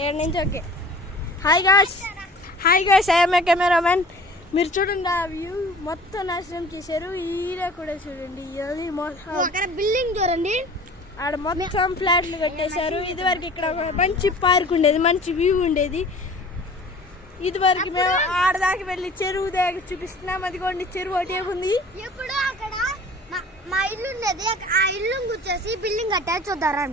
ఇక్కడ నుంచి okay. Hi guys I'm a cameraman. మీరు చూడండి ఆ వ్యూ మొత్తం నాశనం చేశారు. ఈడ కూడా చూడండి బిల్డింగ్ చూడండి, ఆడ మొత్తం ఫ్లాట్లు కట్టేశారు. ఇదివరకు ఇక్కడ మంచి పార్క్ ఉండేది, మంచి వ్యూ ఉండేది. ఇదివరకు మేము ఆడదాకా వెళ్ళి చెరువు దగ్గర చూపిస్తున్నాం. అదిగోండి చెరువు ఒకటే ఉంది. ఇప్పుడు అక్కడ మా ఇల్లు ఉండేది, ఆ ఇల్లు కూర్చేసి బిల్డింగ్ కట్టారు చూద్దారా.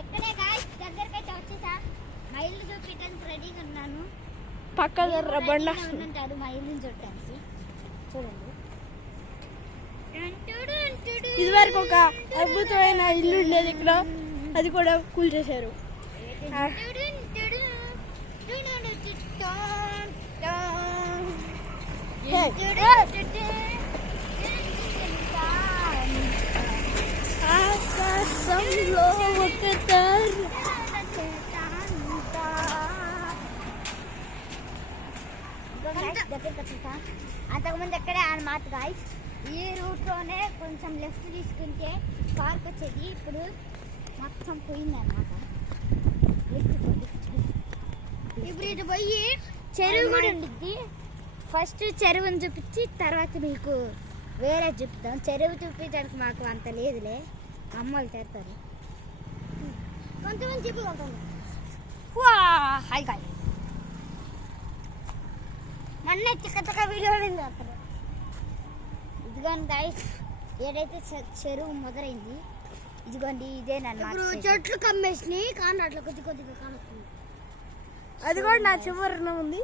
ఎక్కడే గాయ్స్ దగ్గరకైతే వచ్చేసా. మా ఇల్లు చూపించడానికి రెడీగా ఉన్నాను. పక్క బండ ఉంటారు మా ఇల్లు చూడటానికి. చూడండి, ఇదివరకు ఒక అద్భుతమైన ఇల్లు ఉండేది ఇక్కడ, అది కూడా కూల్చేశారు. ఆకాశంలో ఒక అంతకుముందు ఎక్కడే అన్నమాట గాయ్స్. ఈ రూట్లోనే కొంచెం లెఫ్ట్ తీసుకుంటే పార్క్ వచ్చేది. ఇప్పుడు మొత్తం పోయింది అన్నమాట. ఇప్పుడు ఇటు పోయి చెరువు కూడా ఉండిద్ది. ఫస్ట్ చెరువుని చూపించి తర్వాత మీకు వేరే చూపుతాం. చెరువు చూపించడానికి మాకు అంత లేదులే, అమ్మలు తిడతారు. కొంతమంది చెప్పుకుంటాను. హాయ్ గాయ్స్, మొన్న చిక్క వీడియోలు చేస్తారు. ఇదిగోండి గాయ్స్, ఏదైతే చెరువు మొదలైంది ఇదిగోండి, ఇదేనన్నమాట. చెట్లు కమ్మేసినాయి కానీ అట్లా కొద్దిగా కానొస్తుంది. అది కూడా నా చివరన ఉంది.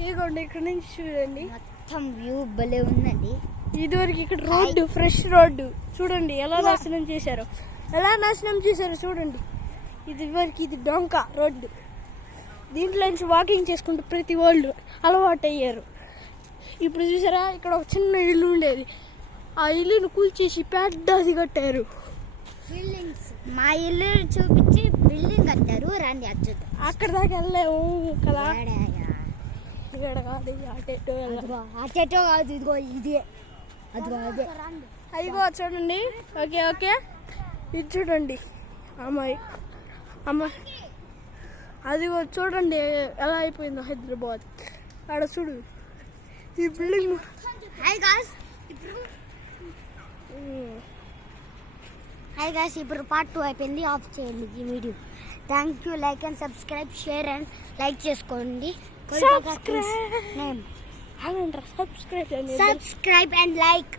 ఇదిగోండి ఇక్కడ నుంచి చూడండి, మొత్తం వ్యూ భలే ఉందండి. ఇదివరకు ఇక్కడ రోడ్డు, ఫ్రెష్ రోడ్డు చూడండి ఎలా నాశనం చేశారు చూడండి. ఇదివరకు ఇది డొంక రోడ్డు, దీంట్లో నుంచి వాకింగ్ చేసుకుంటూ ప్రతి వాళ్ళు అలవాటు అయ్యారు. ఇప్పుడు చూసారా, ఇక్కడ ఒక చిన్న ఇల్లు ఉండేది, ఆ ఇల్లును కూల్చేసి పెద్దది కట్టారు. బిల్డింగ్స్ మా ఇల్లు చూపించి బిల్డింగ్ కట్టారు. రండి అచ్చుతాం. అక్కడ దాకా వెళ్ళలేము కదా, ఇక్కడ కాదు అటెటో కాదు, ఇదిగో ఇదే, అదిగో అదే. అదిగో చూడండి. ఓకే ఇది చూడండి అమ్మాయి అదిగో చూడండి ఎలా అయిపోయిందో హైదరాబాద్. ఆడ చూడు ఈ బిల్డింగ్. హాయ్ గాయ్స్, ఇప్పుడు పార్ట్ 2 అయిపోయింది. ఆఫ్ చేయండి ఈ video. Thank you. Like and subscribe, share and like చేసుకోండి. సబ్స్క్రైబ్ అండ్ లైక్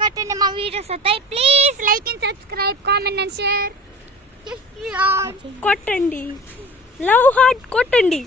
కొట్టండి. మా వీడియోస్ వస్తాయి. Please like and subscribe, comment and share కొట్టండి. లవ్ హార్ట్ కొట్టండి.